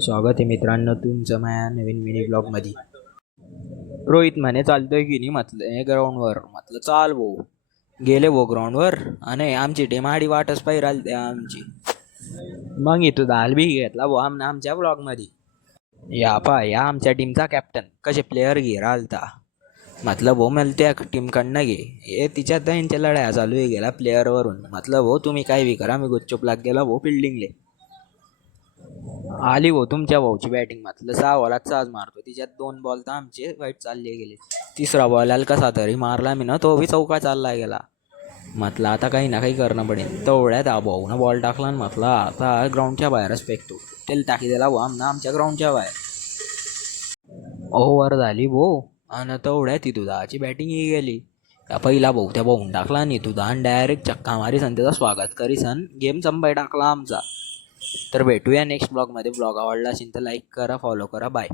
स्वागत आहे मित्रांनो तुमचं माझ्या नवीन मिनी ब्लॉगमध्ये. रोहित म्हणे चालतोय की नाही, म्हटलं हे ग्राउंडवर. म्हटलं चाल भाऊ. गेले भाऊ ग्राउंडवर आणि आमची टीम आडी वाटच पाहिजे राहिली त्या आमची. मग इथं दाल बी घेतला भाऊ आमच्या ब्लॉगमध्ये. या आमच्या टीमचा कॅप्टन कसे प्लेयर घे राहिलता. म्हटलं भाऊ मला त्या टीमकडनं घे. हे तिच्यात त्यांच्या लढाया चालू आहे गेला प्लेअरवरून. म्हटलं भाऊ तुम्ही काय बी करा, मी गुच्चूप लाग गेला भाऊ फिल्डिंगले. आली भाऊ तुमच्या भाऊची बॅटिंग. म्हटलं 6 बॉलात 6 मारतो. तिच्यात 2 बॉल तर आमचे वाईट चालले गेले. तिसरा बॉल आला कसा तरी मारला मी ना, तो बी चौका चालला गेला. म्हटलं आता काही ना काही करणं पडेल. तेवढ्यात भाऊनं बॉल टाकला आणि म्हटलं आता ग्राउंडच्या बाहेरच फेकतो. त्याला टाकी दिला भाऊ आमच्या ग्राउंडच्या बाहेर. ओव्हर झाली भाऊ आणि तेवढ्यात ती दुधाची बॅटिंग गेली. पहिला भाऊ त्या भाऊन टाकला आणि तुझा आणि डायरेक्ट चक्का मारीस आणि त्याचं स्वागत करीस आणि गेम संपाय टाकला आमचा. तर भेटूया नेक्स्ट ब्लॉगमध्ये. ब्लॉग आवडला असेल तर लाईक करा, फॉलो करा. बाय.